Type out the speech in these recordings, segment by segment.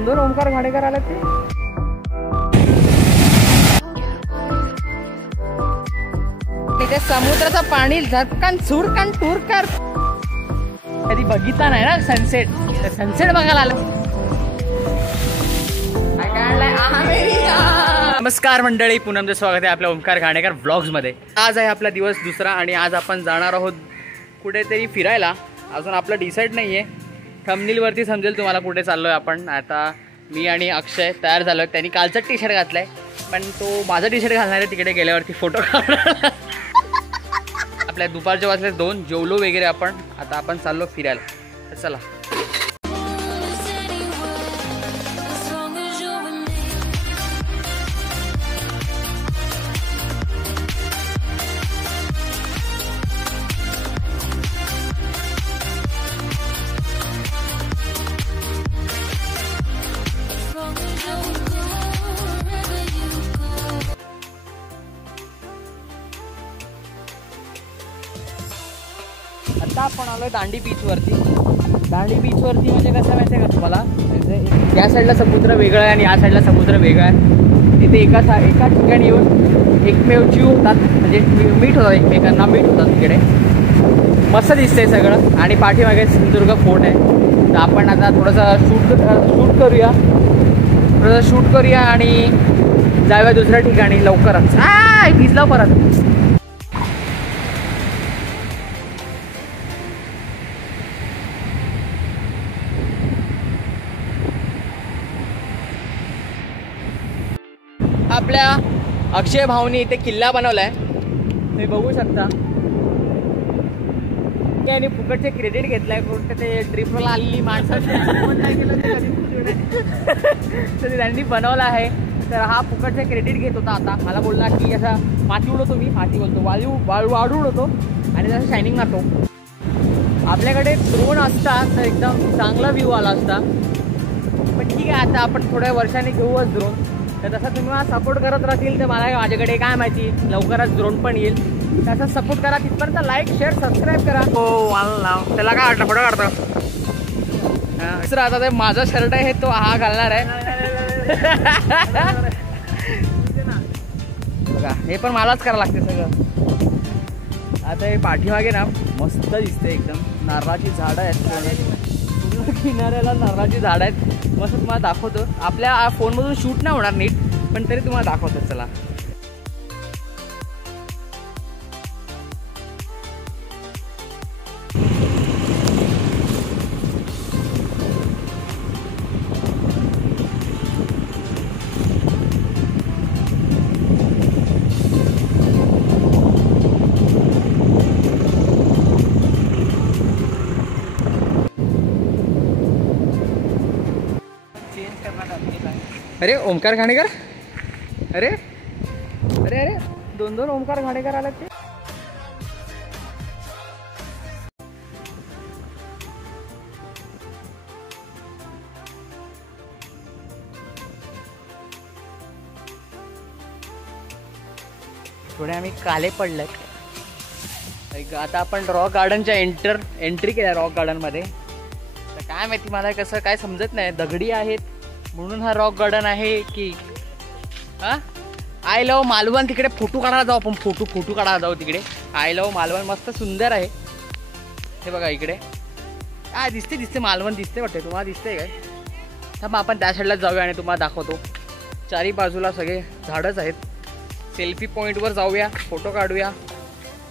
दोन दोन ओमकार घाणेकर आले ते. तिथे समुद्राचं पाणी झटकन सुरकन टूरकर कधी बघितला नाही ना सनसेट. सनसेट बघायला आलो. नमस्कार मंडळी, पुन्हा तुमचं स्वागत आहे आपल्या ओमकार घाणेकर व्लॉग्समध्ये. आज आहे आपला दिवस दुसरा आणि आज आपण जाणार आहोत कुठेतरी फिरायला. अजून आपलं डिसाईड नाही आहे. थंबनेलवरती समजेल तुम्हाला कुठे चाललो आहे आपण. आता मी आणि अक्षय तयार झालो आहे. त्यांनी कालचा टी शर्ट घातला आहे, पण तो माझा टी शर्ट घालणार आहे तिकडे गेल्यावरती फोटो काढणार. आपल्या दुपारच्या वाजले 2 जेवलो वगैरे आपण. आता आपण चाललो फिरायला. तर चला. आता आपण आलोय दांडी बीचवरती. दांडी बीचवरती म्हणजे कसं माहिती आहे का तुम्हाला, या साईडला समुद्र वेगळा आहे आणि या साईडला समुद्र वेगळा आहे. तिथे एका ठिकाणी येऊन एकमेव जीव होतात, म्हणजे मीट होतात, एकमेकांना मीट होतात. तिकडे मस्त दिसतंय सगळं आणि पाठीमागे सिंधुदुर्ग फोर्ट आहे. तर आपण आता थोडंसं शूट करूया आणि जाऊया दुसऱ्या ठिकाणी लवकरच. भिजला परत. आपल्या अक्षय भाऊनी इथे किल्ला बनवलाय, तुम्ही बघू शकता. त्यांनी फुकटचे क्रेडिट घेतलाय. फक्त ते ट्रिपला आलेली माणसं तर त्यांनी बनवला आहे. तर हा फुकटचे क्रेडिट घेत होता. आता मला बोलला की असा माती उडवतो, मी माती बोलतो, वाळू उडवतो आणि त्याचा शायनिंग मारतो. आपल्याकडे ड्रोन असता तर एकदम चांगला व्ह्यू आला असता, पण ठीक आहे आता आपण थोड्या वर्षांनी घेऊच ड्रोन. तर तसं तुम्ही मला सपोर्ट करत राहतील तर मला माझ्याकडे काय माहिती लवकरच ड्रोन पण येईल. तसं सपोर्ट करा. तिथपर्यंत लाईक शेअर सबस्क्राईब करा. हो वाला त्याला काय वाटलं फोटो काढतो. दुसरं आता ते माझा शर्ट आहे तो हा घालणार आहे बघा. हे पण मलाच करावं लागते सगळं. आता हे पाठीमागे ना मस्त दिसते एकदम. नारळाची झाडं आहेत, किनाऱ्याला नारळाची झाडं आहेत. मस्त तुम्हाला दाखवतो. आपल्या फोनमधून शूट नाही होणार नीट, पण तरी तुम्हाला दाखवतो. चला. अरे ओमकार घाणेकर, अरे अरे अरे दोन दोन ओमकार घाणेकर आला ते. थोडे आम्ही काले पडलेत. आता आपण रॉक गार्डनच्या एंट्री केल्या रॉक गार्डनमध्ये. तर काय माहिती मला कसं काय समजत नाही. दगडी आहेत म्हणून हा रॉक गार्डन आहे की आय लव्ह मालवण. तिकडे फोटो काढायला जाऊ आपण. फोटो काढायला जाऊ तिकडे. आय लव्ह मालवण मस्त सुंदर आहे. हे बघा इकडे काय दिसते मालवण दिसते वाटते. तुम्हाला दिसते काय? थांबा आपण त्या साईडला जाऊया आणि तुम्हाला दाखवतो. चारी बाजूला सगळे झाडच आहेत. सेल्फी पॉईंटवर जाऊया, फोटो काढूया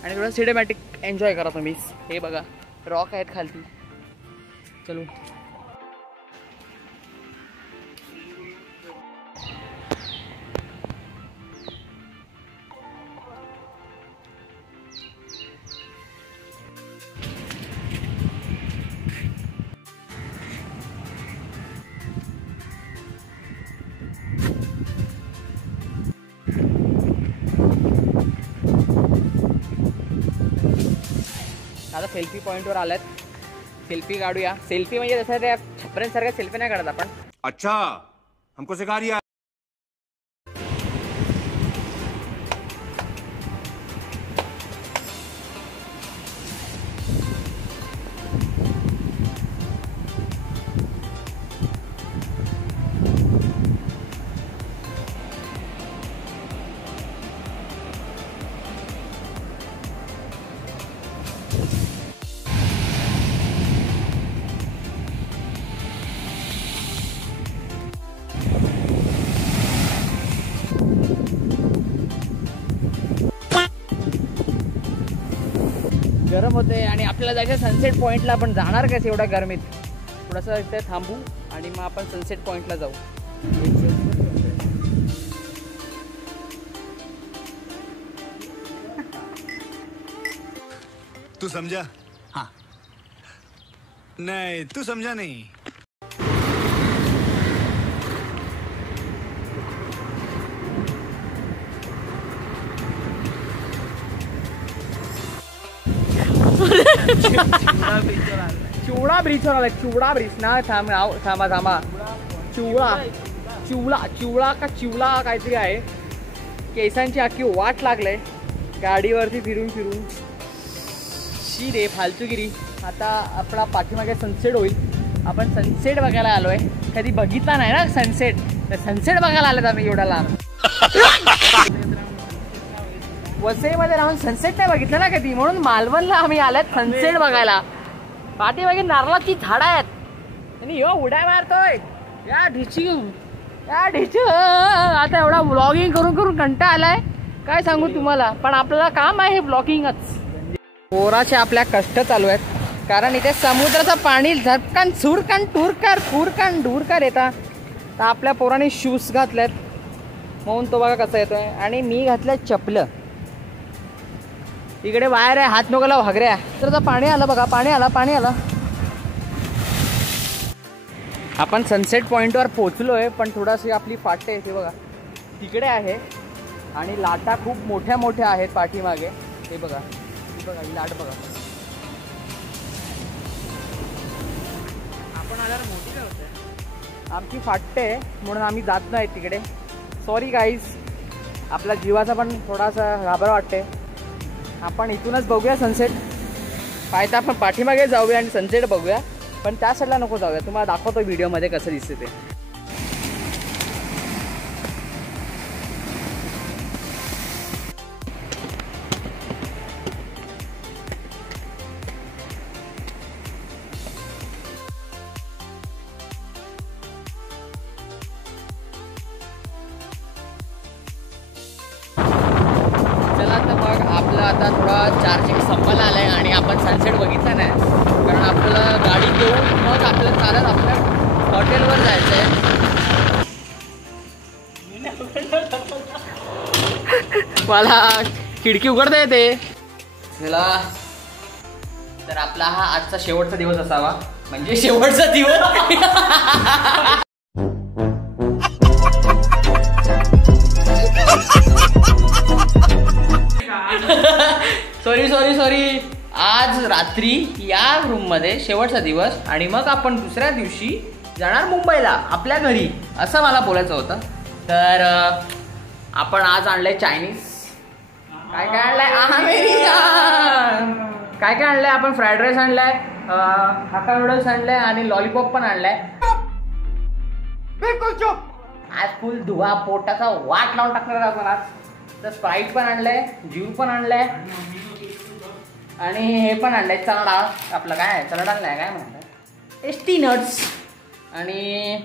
आणि थोडं सिनेमॅटिक एन्जॉय करा तुम्ही. हे बघा रॉक आहेत खालती. चलो. आता सेल्फी पॉईंटवर आल्यात. सेल्फी काढूया. सेल्फी म्हणजे जसं त्या छपऱ्यांसारख्या सेल्फी नाही काढत आपण. अच्छा हमको सिखा रिया. होते आणि आपल्याला जायचं सनसेट पॉईंटला. आपण जाणार कसे एवढ्या गरमीत? थोडंसं इथे थांबू आणि मग आपण सनसेट पॉईंटला जाऊ. तू समझा? हाँ. नहीं, तू समझा नहीं. चिवडा ब्रिजवर आला. चिवडा ब्रिज ना. थांबा. चिवडा का चिवला काहीतरी आहे. केसांची अख्खी वाट लागले गाडीवरती फिरून शी रे फालतूगिरी. आता आपला पाठीमागे सनसेट होईल. आपण सनसेट बघायला आलोय. कधी बघितला नाही ना सनसेट, तर सनसेट बघायला आलोत आम्ही एवढा लांब. वसईमध्ये राहून सनसेट नाही बघितलं ना कधी, म्हणून मालवणला आम्ही आलोत सनसेट बघायला. पाठीमागे नारळाची झाडं आहेत आणि उड्या मारतोय या ढिची. आता एवढा व्लॉगिंग करून कंटाळा आलाय, काय सांगू तुम्हाला. पण आपल्याला काम आहे ब्लॉगिंगच. पोराचे आपल्या कष्ट चालू आहेत, कारण इथे समुद्राचं पाणी झटकन सुरकन टूरकर फुरकन डूरकर येतात. तर आपल्या पोराने शूज घातलेत म्हणून तो बघा कसा येतोय. आणि मी घातलंय चपलं. इकडे वायर आहे, हात नको लाव हगऱ्या. तर पाणी आलं बघा, पाणी आलं. आपण सनसेट पॉईंटवर पोचलोय, पण थोडाशी आपली फाटे ते बघा तिकडे आहे आणि लाटा खूप मोठ्या आहेत पाठीमागे. ते बघा ही लाट बघा. आपण आल्यावर मोठी काय होते आमची फाटे म्हणून आम्ही जात नाही तिकडे. सॉरी गाईज, आपल्या जीवाचा पण थोडासा घाबरा वाटते. आपण इथूनच बघूया सनसेट. पाहिजे आपण पाठीमागे जाऊया आणि सनसेट बघूया, पण त्या साईडला नको जाऊया. तुम्हाला दाखवतो व्हिडिओमध्ये कसं दिसते ते. आपलं आता थोडा चार्जिंग संपायला आलाय आणि आपण सनसेट बघितला नाही, कारण आपल्याला गाडी घेऊन मग आपलं चालत आपल्या हॉटेलवर जायचंय. मला खिडकी उघडता येते. चला, तर आपला हा आजचा शेवटचा दिवस असावा, म्हणजे शेवटचा दिवस. सॉरी. आज रात्री या रूममध्ये शेवटचा दिवस आणि मग आपण दुसऱ्या दिवशी जाणार मुंबईला आपल्या घरी, असं मला बोलायचं होतं. तर आपण आज आणलंय चायनीज. काय आणलंय काय आणलंय आपण? फ्राईड राईस आणलाय, हाका नूडल्स आणलाय आणि लॉलीपॉप पण आणलाय. बिलकुल चुप. आज फुल धुवा पोटाचा वाट लावून टाकणार आपण आज. तर स्प्राईट पण आणलंय, ज्यू पण आणलंय आणि हे पण आणलंय चणा. आपलं काय चणा आणलाय, काय म्हणतात, टेस्टी नट्स. आणि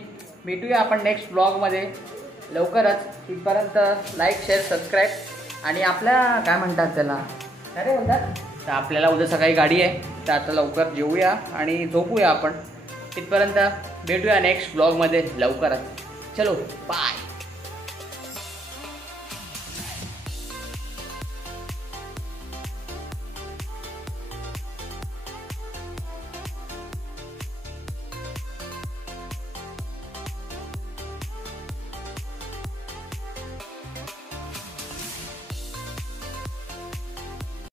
भेटूया आपण नेक्स्ट ब्लॉगमध्ये लवकरच. तिथपर्यंत लाईक, शेअर, सबस्क्राईब आणि आपल्या काय म्हणतात त्याला, काय बोलतात. तर आपल्याला उद्या सकाळी गाडी आहे, तर आता लवकर जेवूया आणि झोपूया आपण. तिथपर्यंत भेटूया नेक्स्ट ब्लॉगमध्ये लवकरच. चलो बाय.